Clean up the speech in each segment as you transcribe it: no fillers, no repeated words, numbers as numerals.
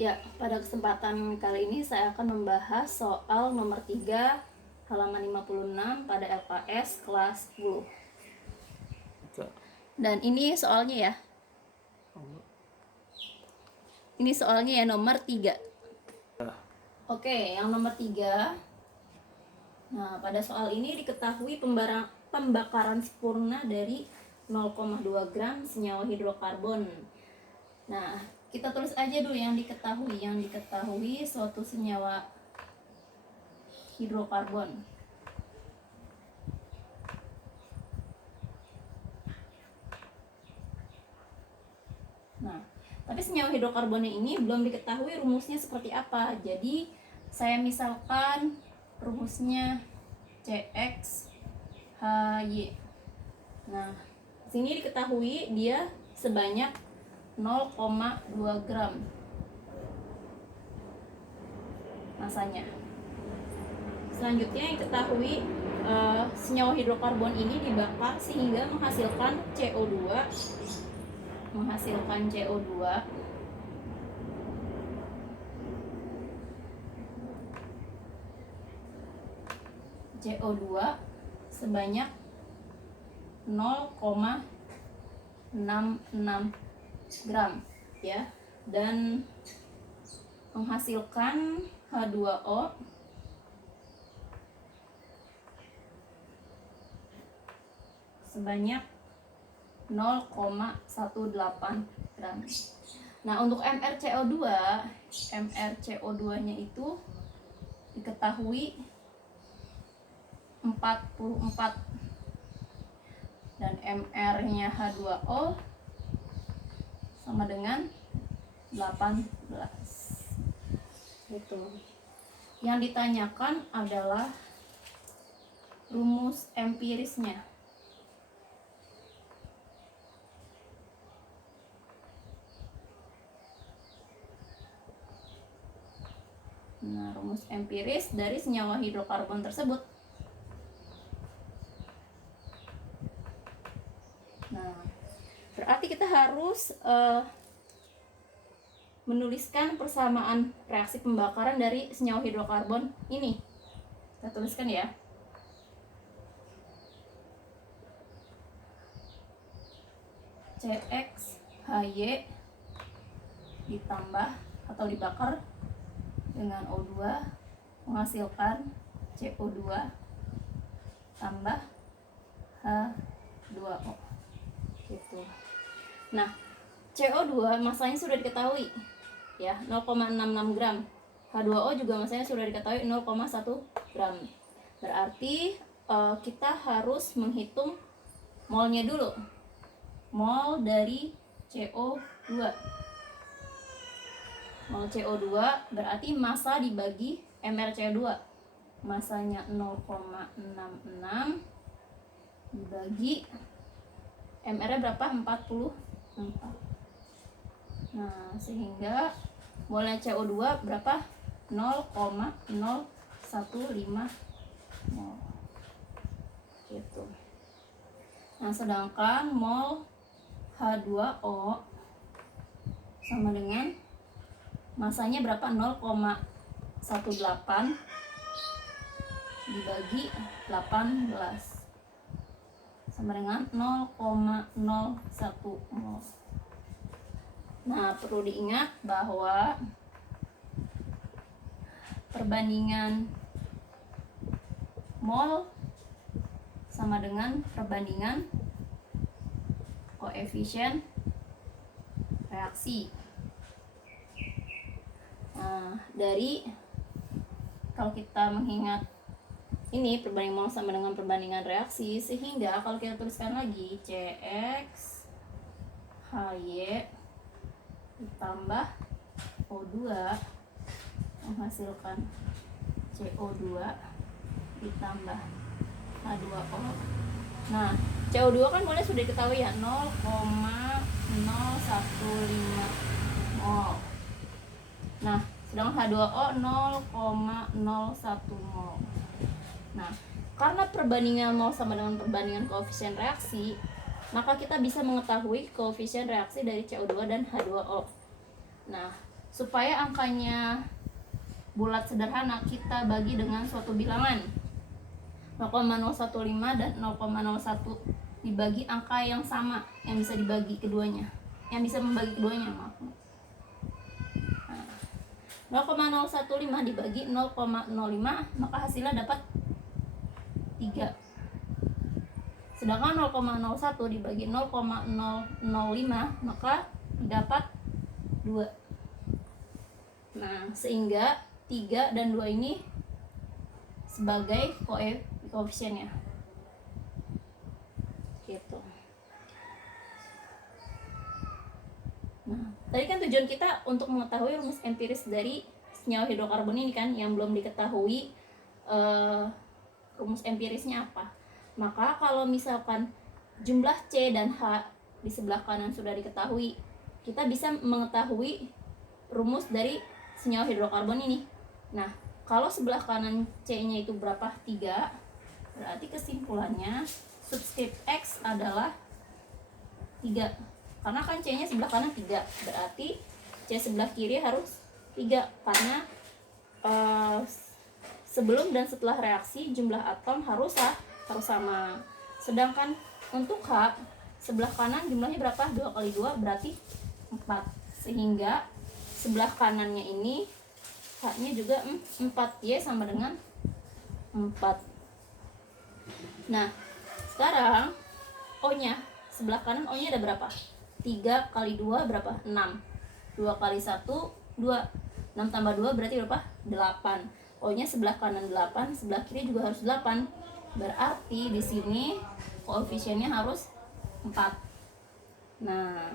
Ya, pada kesempatan kali ini saya akan membahas soal nomor 3 halaman 56 pada LKS kelas 10. Dan ini soalnya ya. Ini soalnya ya nomor 3. Oke, yang nomor 3. Nah, pada soal ini diketahui pembakaran sempurna dari 0,2 gram senyawa hidrokarbon. Nah, kita tulis aja dulu yang diketahui. Yang diketahui suatu senyawa hidrokarbon. Nah, tapi senyawa hidrokarbonnya ini belum diketahui rumusnya seperti apa. Jadi, saya misalkan rumusnya CXHY. Nah, sini diketahui dia sebanyak 0,2 gram masanya. Selanjutnya yang diketahui senyawa hidrokarbon ini dibakar sehingga menghasilkan CO2 sebanyak 0,66 gram ya, dan menghasilkan H2O sebanyak 0,18 gram. Nah, untuk MrCO2-nya itu diketahui 44 dan MR-nya H2O sama dengan 18. Gitu. Yang ditanyakan adalah rumus empirisnya. Nah, rumus empiris dari senyawa hidrokarbon tersebut. Nah, berarti kita harus menuliskan persamaan reaksi pembakaran dari senyawa hidrokarbon ini. Kita tuliskan ya. CXHY ditambah atau dibakar dengan O2 menghasilkan CO2 tambah H2O gitu. Nah, CO2 masanya sudah diketahui ya, 0,66 gram. H2O juga masanya sudah diketahui 0,1 gram. Berarti kita harus menghitung molnya dulu. Mol dari CO2. Mol CO2 berarti massa dibagi MrCO2. Masanya 0,66 dibagi MR-nya berapa? 44. Nah, sehingga molnya CO2 berapa? 0,015 mol. Gitu. Nah, sedangkan mol H2O sama dengan masanya berapa? 0,18 dibagi 18 sama dengan 0,01 mol. Nah, perlu diingat bahwa perbandingan mol sama dengan perbandingan koefisien reaksi. Nah, dari kalau kita mengingat ini perbandingan mol sama dengan perbandingan reaksi, sehingga kalau kita tuliskan lagi CXHY ditambah O2 menghasilkan CO2 ditambah H2O. Nah, CO2 kan mulai sudah diketahui ya, 0,015 mol. Nah, sedangkan H2O 0,01 mol. Nah, karena perbandingan mol sama dengan perbandingan koefisien reaksi, maka kita bisa mengetahui koefisien reaksi dari CO2 dan H2O. Nah, supaya angkanya bulat sederhana, kita bagi dengan suatu bilangan 0,015 dan 0,01 dibagi angka yang sama, yang bisa dibagi keduanya, yang bisa membagi keduanya, maaf. 0,015 dibagi 0,05, maka hasilnya dapat 3. Sedangkan 0,01 dibagi 0,005 maka dapat 2. Nah, sehingga 3 dan 2 ini sebagai koefisiennya. Gitu. Nah, tadi kan tujuan kita untuk mengetahui rumus empiris dari senyawa hidrokarbon ini kan, yang belum diketahui rumus empirisnya apa. Maka kalau misalkan jumlah C dan H di sebelah kanan sudah diketahui, kita bisa mengetahui rumus dari senyawa hidrokarbon ini. Nah, kalau sebelah kanan C-nya itu berapa? 3. Berarti kesimpulannya subskrip X adalah 3. Karena kan C-nya sebelah kanan 3. Berarti C sebelah kiri harus 3. Karena sebelum dan setelah reaksi jumlah atom harus sama. Sedangkan untuk H sebelah kanan jumlahnya berapa? 2 kali 2 berarti 4. Sehingga sebelah kanannya ini H-nya juga 4. Y sama dengan 4. Nah, sekarang O-nya, sebelah kanan O-nya ada berapa? 3 kali 2 berapa? 6. 2 kali 1 2. 6 tambah 2 berarti berapa? 8. O-nya sebelah kanan 8, sebelah kiri juga harus 8. Berarti di sini koefisiennya harus 4. Nah,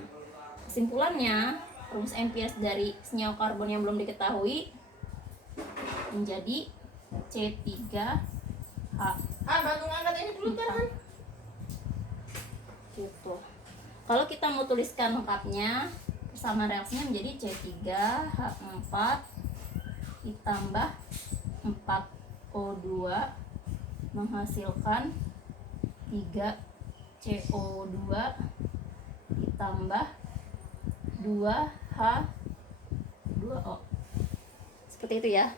kesimpulannya rumus empiris dari senyawa karbon yang belum diketahui menjadi C3H. Bantu ngangkat ini dulu kan. Gitu. Kalau kita mau tuliskan lengkapnya, persamaan reaksinya menjadi C3H4 ditambah 4O2 menghasilkan 3CO2 ditambah 2H2O. Seperti itu ya.